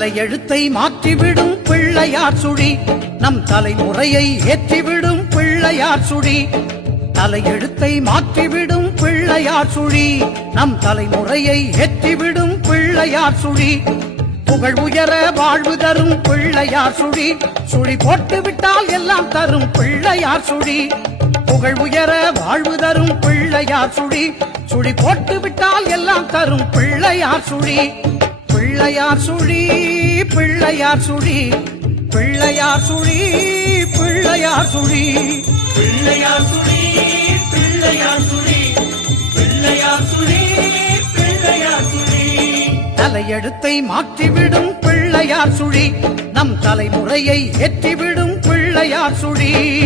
தலையெழுத்தை மாற்றிவிடும் பிள்ளையார் சுழி நம் தலைமுறையை ஏற்றிவிடும் பிள்ளையார் சுழி தலையெழுத்தை மாற்றிவிடும் பிள்ளையார் சுழி நம் தலைமுறையை ஏற்றிவிடும் பிள்ளையார் சுழி புகழ் உயர வாழ்வு தரும் பிள்ளையார் சுழி சுழி போட்டு விட்டால் எல்லாம் தரும் பிள்ளையார் சுழி புகழ் உயர வாழ்வு தரும் பிள்ளையார் சுழி சுழி போட்டு விட்டால் எல்லாம் தரும் பிள்ளையார் சுழி பிள்ளையார் சுழி பிள்ளையார் சுழி பிள்ளையார் சுழி பிள்ளையார் சுழி பிள்ளையார் சுழி பிள்ளையார் சுழி பிள்ளையார் சுழி பிள்ளையார் சுழி தலையெழுத்தை மாற்றிவிடும் பிள்ளையார் சுழி நம் தலைமுறையை ஏற்றிவிடும் பிள்ளையார் சுழி